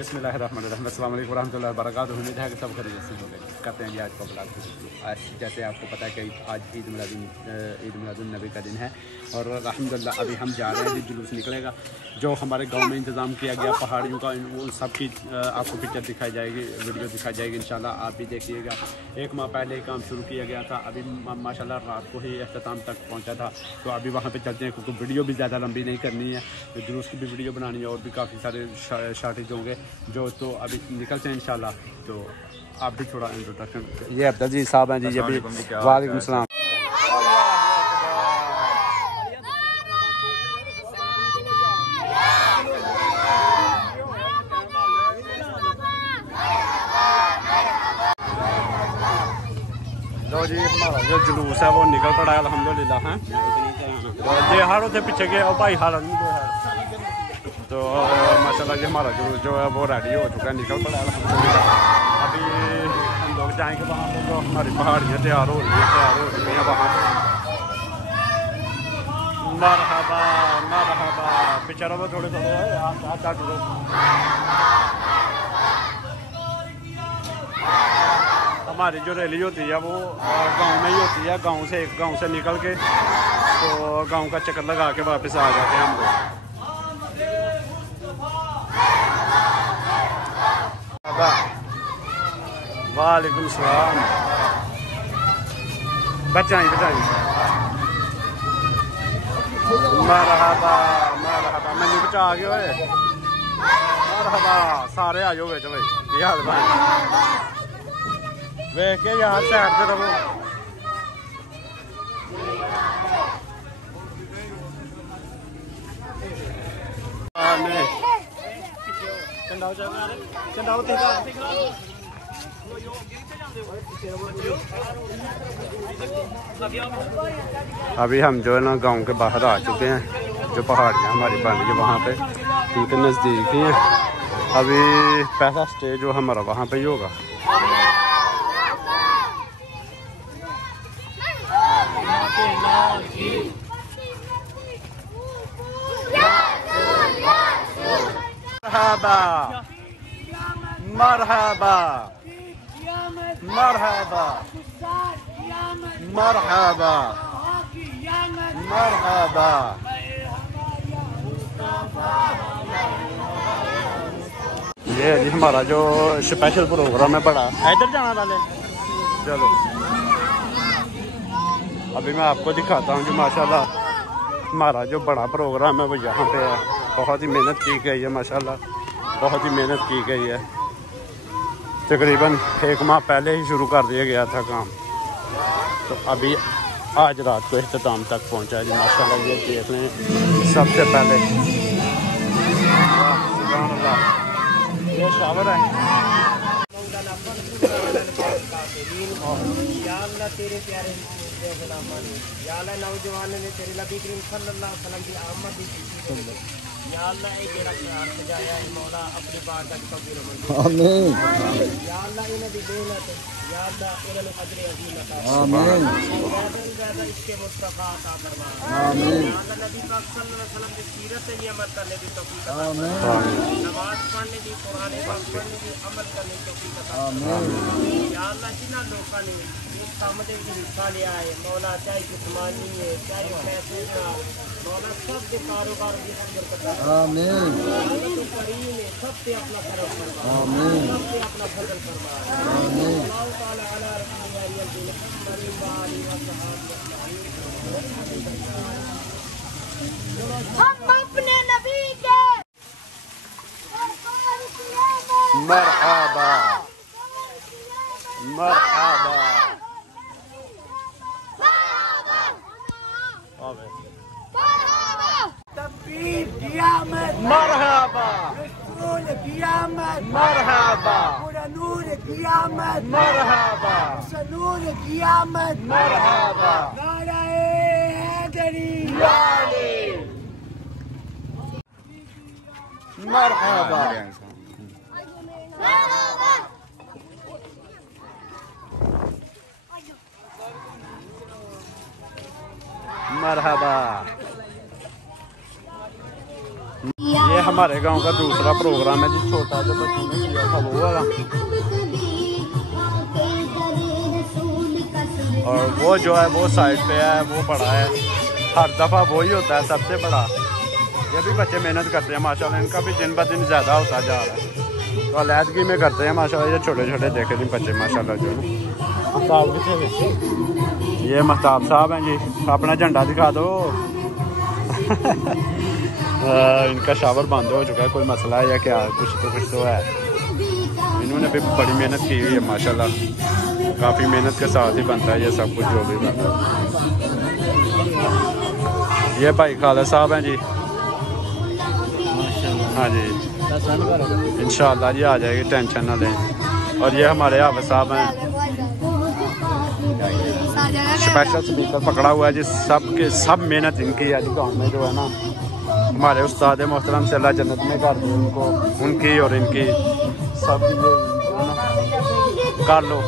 बिस्मिल्लाहिर्रहमानिर्रहीम अस्सलाम वालेकुम रहमतुल्लाहि व बरकातुहू। उम्मीद है कि सब खैरियत से होंगे। करते हैं जी आज का ब्लॉग। आज जैसे आपको पता है कि आज ईद मिलादुन्नबी का दिन है और अल्हम्दुलिल्लाह अभी हम जा रहे हैं जी, जुलूस निकलेगा जो हमारे गांव में इंतज़ाम किया गया पहाड़ियों का, वो सब की आपको पिक्चर दिखाई जाएगी, वीडियो दिखाई जाएगी इंशाल्लाह। आप भी देखिएगा। एक माह पहले ही काम शुरू किया गया था, अभी माशाल्लाह रात को ही अख्ताम तक पहुँचा था। तो अभी वहाँ पर चलते हैं क्योंकि वीडियो भी ज़्यादा लंबी नहीं करनी है, तो जुलूस की भी वीडियो बनानी है और भी काफ़ी सारे शार्टेज होंगे जो तो अभी निकलते हैं इंशाल्लाह। तो आप भी थोड़ा इंट्रोडक्शन। ये अब्दुल जी साहब हैं जी। वालेकुम सलाम। लो जी हमारा जो जुलूस है वो निकल पड़ा है अल्हम्दुलिल्लाह है। ये हार होते पीछे के और भाई हार तो माशाल्लाह ये हमारा जुलूस जो है वो रेडी हो चुका है, निकल पड़ा है अल्हम्दुलिल्लाह। अभी हम लोग जाएंगे वहाँ पे जो हमारी पहाड़ियाँ तैयार हो रही हैं वहाँ पे। मरहबा मरहबा बेचारा वो थोड़े हमारी जो रैली होती है वो गांव में ही होती है। गांव से निकल के तो गांव का चक्कर लगा के वापस आ जाते हैं हम लोग। वालेकुम सलाम। बचाई मरहबा मरहबा मैंने बचा गए होए। मरहबा सारे आ जाओ बेच भाई। ये हाल भाई वेख के यार साइड पे रहो। अभी हम जो है ना गांव के बाहर आ चुके हैं। जो पहाड़ियाँ हमारी बन रही है वहाँ पे उनके नज़दीक ही हैं। अभी पहला स्टेज जो हमारा वहाँ पे ही होगा। मरहबा मरहबा मरहबा मरहबा मरहबा। ये जी हमारा जो स्पेशल प्रोग्राम है बड़ा। इधर जाना वाले चलो। अभी मैं आपको दिखाता हूँ कि माशाल्लाह हमारा जो बड़ा प्रोग्राम है वो यहाँ पे है। बहुत ही मेहनत की गई है माशाल्लाह, बहुत ही मेहनत की गई है। तकरीबन 1 माह पहले ही शुरू कर दिया गया था काम, तो अभी आज रात को इख्तिताम तक पहुँचा है जी माशाल्लाह। ये देख लें सबसे पहले ये शावर है। तेरे प्यारे नौजवान ने तेरे नबी करीम सल्लल्लाहु अलैहि वसल्लम की आमद या अल्लाह एक जेड़ा प्यार सजाया है मौला अपनी बारगाह कबूल मंजूर आमीन। या अल्लाह इन्हें दी देनत या अल्लाह इन्हें अजर अजीम अता आमीन। ज़्यादा इसके मुस्तफा अता फरमा आमीन। या अल्लाह नबी पाक सल्लल्लाहु अलैहि वसल्लम की सीरत से अमल करने की तौफीक अता आमीन। नमाज पढ़ने की, कुरान पढ़ने की, अमल करने की तौफीक अता आमीन। या अल्लाह जिन्हां लोकां ने इस काम में हिस्सा लिया है मौला, चाहे जिस्मानी है चाहे पैसे का, मौला सब के कारोबार की बरकत आमीन। सब पे अपना करम फरमा आमीन, सब पे अपना फजल फरमा आमीन। अल्लाह ताला अला रसूलिल्लाह हम अपने नबी के मरहबा मरहबा तकबीर क़यामत मरहबा रसूल क़यामत मरहबा पूरा नूर क़यामत मरहबा सनूर क़यामत मरहबा नाराए हैदरी मरहबा मरहबा। ये हमारे गांव का दूसरा प्रोग्राम है जी, छोटा जो बच्चों ने किया था वो वाला। और वो जो है वो साइड पे है, वो बड़ा है, हर दफ़ा वही होता है सबसे बड़ा। ये भी बच्चे मेहनत करते हैं माशाल्लाह, इनका भी दिन ब दिन ज़्यादा होता जा रहा है। तो अलहदगी में करते हैं माशाल्लाह, ये छोटे छोटे देखे नहीं बच्चे माशाल्लाह जो है। ये महताब साहब हैं जी, अपना झंडा दिखा दो। इनका शावर बंद हो चुका है, कोई मसला है या क्या, कुछ तो है। इन्होंने भी बड़ी मेहनत की हुई है माशाल्लाह, काफ़ी मेहनत के साथ ही बनता है ये सब कुछ जो भी बनता है। ये भाई खालिद साहब हैं जी, हाँ जी इंशाल्लाह जी आ जाएगी, टेंशन ना लें। और ये हमारे हाफिज साहब हैं, स्पेशल स्पीकर पकड़ा हुआ है जी, सब मेहनत इनकी है जी गाँव में जो है ना। हमारे उस्ताद मोहतरम से अल्लाह जन्नत में कर दे उनको, उनकी और इनकी सब कर लो।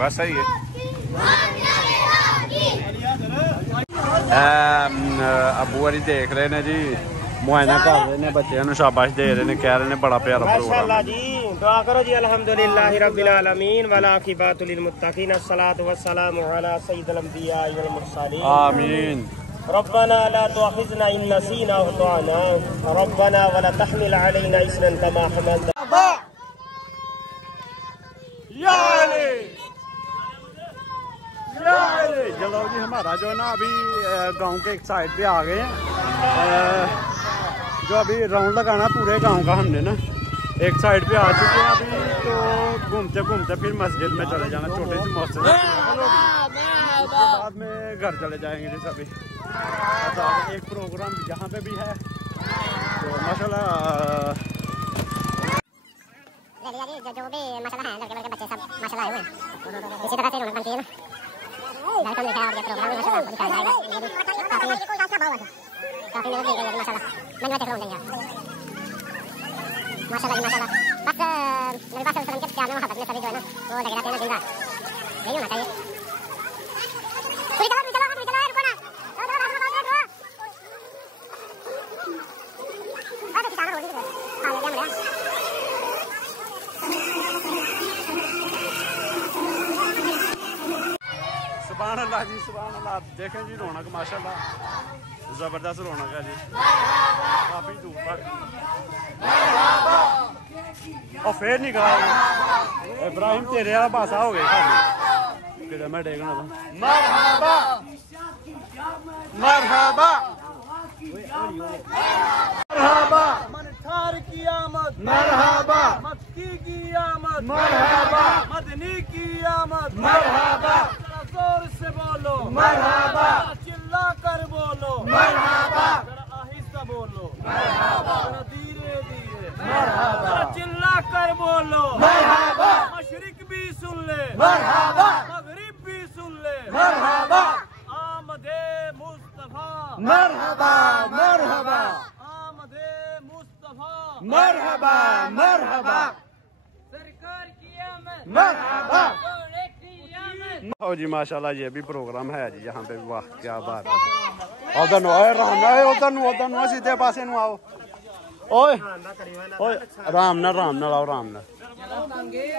बस सही है। अबू वारी देख रहे ने जी, मुआयना कर रहे ने, बच्चों को शाबाश दे रहे ने, कह रहे ने बड़ा प्यारा प्रोग्राम जी। दुआ करो जी, अल्हम्दुलिल्लाहि रब्बिल आलमीन वला आकिबतु लिल मुत्तकीन, अस्सलातु वस्सलामु अला सय्यिदिल अंबिया वल मुरसलीन, आमीन। रब्बना ला तुअखिज़ना इन नसीना व अख़्ताअना, रब्बना वला तहमिल अलैना इसरन कमा हमलता। चलो जी, हमारा जो है ना अभी गांव के एक साइड पे आ गए हैं, जो अभी राउंड लगाना पूरे गांव का हमने ना, एक साइड पे आ चुके हैं अभी। तो घूमते घूमते फिर मस्जिद में चले जाना, छोटी सी मस्जिद, उसके बाद में घर चले जाएंगे जी सभी। अच्छा, एक प्रोग्राम यहाँ पे भी है तो माशाल्लाह जो भी माशाल्लाह है, लड़के बच्चे सब माशाल्लाह आए हुए हैं, इसी तरह से रौनक बनती है ना। वेलकम लिखा है और ये प्रोग्राम माशाल्लाह आपको दिखाया जाएगा। ये भी काफी मेहनत की गई है माशाल्लाह। मैं देख रहा हूँ यहाँ माशाल्लाह माशाल्लाह। बस मेरे पास सलाम के प्यार में मोहब्बत में सभी जो है ना वो लगे रहते हैं ना, जिंदा यही होना चाहिए। सुभान अल्लाह जी, सुभान अल्लाह। देखें जी रौनक माशाल्लाह जबरदस्त रौनक है जी, काफी दूर तक। और फिर निकाल इब्राहिम तेरे वाला पासा हो गया कि मैं देखना था। मरहबा मरहबा मरहबा, मन थार की आमद, मरहबा मक्की की आमद, मरहबा मदनी की आमद, मरहबा जोर से बोलो मरहबा, चिल्ला कर बोलो मरहबा, आहिस्ता बोलो मरहबा, धीरे धीरे मरहबा, चिल्ला कर बोलो मरहबा, मशरिक भी सुन ले मरहबा, मगरिब भी सुन ले मरहबा, आमदे मुस्तफा मरहबा मरहबा, आमदे मुस्तफा मरहबा मरहबा, सरकार की आमद मरहबा। ओ जी माशाल्लाह, ये भी प्रोग्राम है जी यहाँ पे। वाह क्या बात है। उधर नु उधर नु सीधे पासे नु आओ। ओए ओए आराम ना आओ, आराम ना।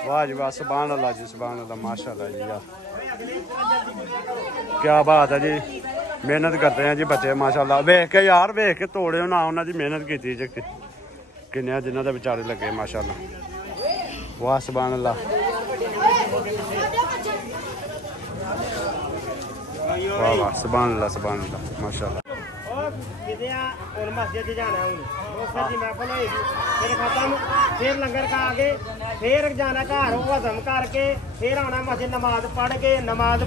वाह जी वाह, सुभान अल्लाह जी, सुभान अल्लाह, माशाल्लाह जी। यार क्या बात है जी, मेहनत करते हैं जी बच्चे माशाल्लाह। वेख के यार, वेख के तोड़े ना, उन्होंने मेहनत की थी किन्ने जिन्हों के बेचारे लगे माशाल्लाह। वाह सुभान अल्लाह, वाह वाह सुभान अल्लाह, सुभान अल्लाह माशाल्लाह। दे और मस्जिद जाना हूँ दोस्तों जी महफिल होएगी फिर खत्म फिर लंगर खा के फिर जाना घर हजम करके फिर आना मस्जिद नमाज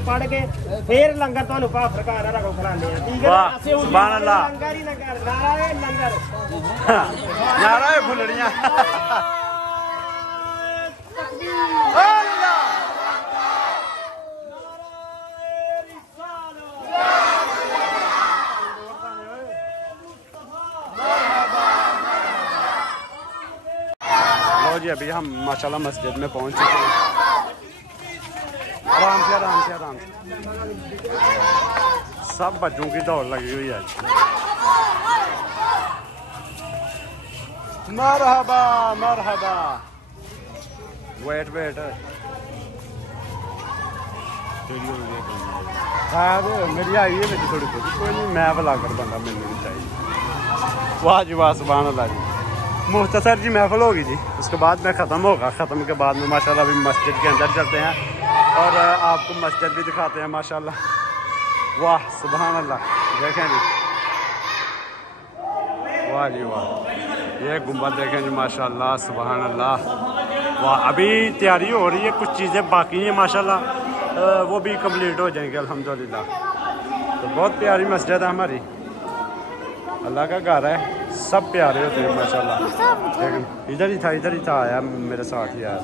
पढ़ के फिर लंगर तुहानू भाफर घर रखो खिलाने ठीक है सुभान अल्लाह लंगर ही लंगर नारा लंगर नारा फुलड़ियां जी अभी हम माशाल्लाह मस्जिद में पहुंच चुके हैं। आराम से सब बच्चों की दौड़ लगी हुई है। मरहबा मरहबा वेट मेरी आई है मेरी थोड़ी कोई नहीं मैं भला कर बंदा मिलनी भी चाहिए। वाह जी वाह सुभान अल्लाह जी मुख्तसर जी महफिल होगी जी उसके बाद में ख़त्म के बाद में माशाल्लाह अभी मस्जिद के अंदर चलते हैं और आपको मस्जिद भी दिखाते हैं माशाल्लाह। वाह सुभान अल्लाह देखें जी वाह जी वाह ये गुंबद देखें जी माशाल्लाह सुभान अल्लाह। वाह अभी तैयारी हो रही है कुछ चीज़ें बाकी हैं माशाल्लाह वो भी कंप्लीट हो जाएंगे अल्हम्दुलिल्लाह। तो बहुत प्यारी मस्जिद है हमारी अल्लाह का घर है सब प्यारे होते हैं माशाल्लाह। लेकिन इधर ही था आया मेरे साथ ही आया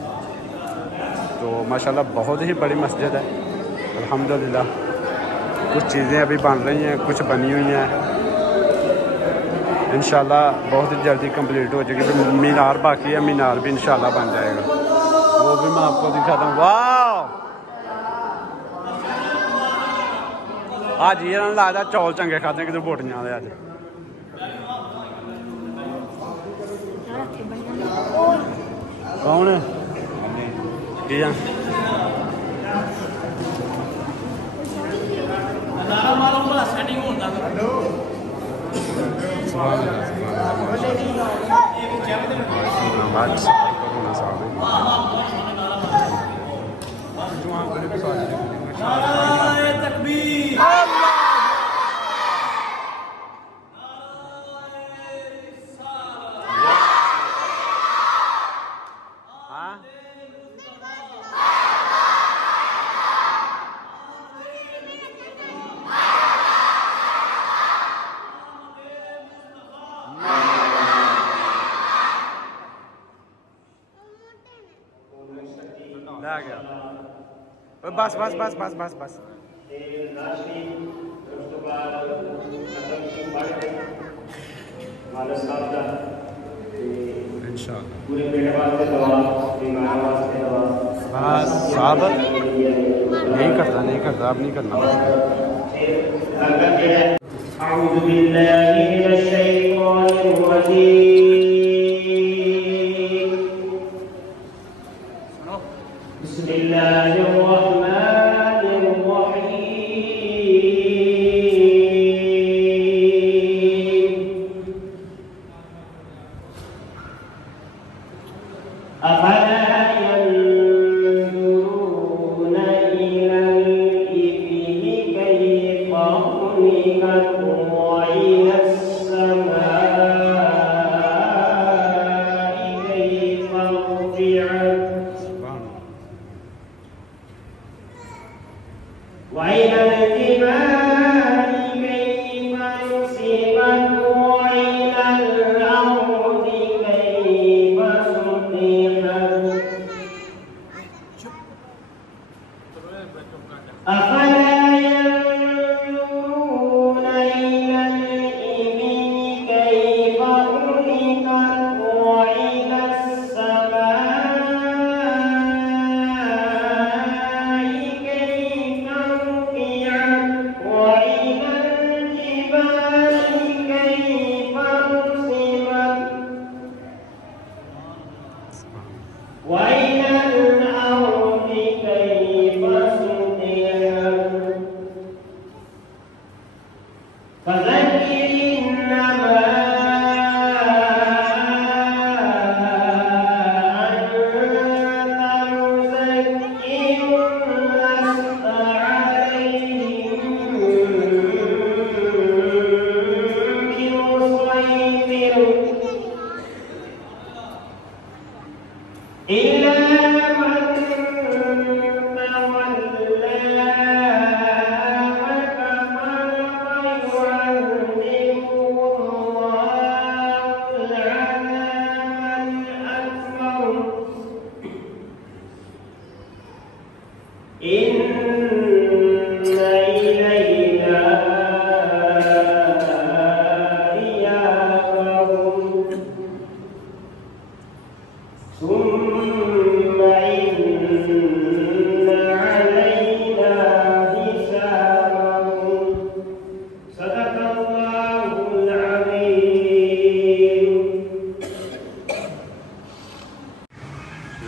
तो माशाल्लाह बहुत ही बड़ी मस्जिद है अल्हम्दुलिल्लाह। कुछ चीज़ें अभी बन रही हैं कुछ बनी हुई हैं इंशाल्लाह बहुत ही जल्दी कंप्लीट हो जाएगी। मीनार बाकी है मीनार भी इंशाल्लाह बन जाएगा वो भी मैं आपको दिखाता हूँ। वाह आज ये ना लादा चौल चंगे खाते हैं किधर बोटियां वाले आज कौन है बस बस बस बस बस बस बस साहब नहीं करता अब नहीं करना।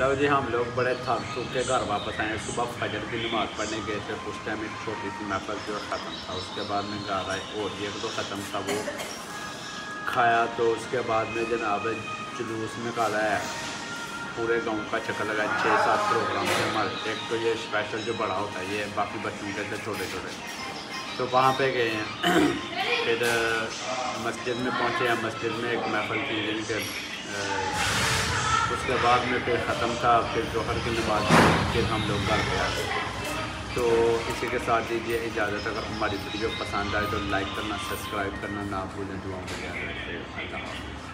लो जी, हम लोग बड़े थक थूक के घर वापस आए। सुबह फजर की नमाज़ पढ़ने गए थे, उस टाइम एक छोटी सी महफल थी और ख़त्म था। उसके बाद में घर आए और एक तो ख़त्म था, वो खाया। तो उसके बाद में जनाब जुलूस निकाला है, पूरे गांव का चक्कर लगा। 6-7 प्रोग्राम थे हमारे। एक तो ये स्पेशल जो बड़ा होता है, ये बाकी बच्चों के थे छोटे छोटे, तो वहाँ पे गए हैं। फिर मस्जिद में पहुँचे हैं। मस्जिद में एक महफल थी जिनके, उसके बाद में फिर ख़त्म था। फिर जोहर की नमाज़, फिर हम लोग घर पे आ गए। तो इसी के साथ दीजिए इजाज़त। अगर हमारी वीडियो पसंद आए तो लाइक करना, सब्सक्राइब करना ना भूलें। दुआओं में याद रखें।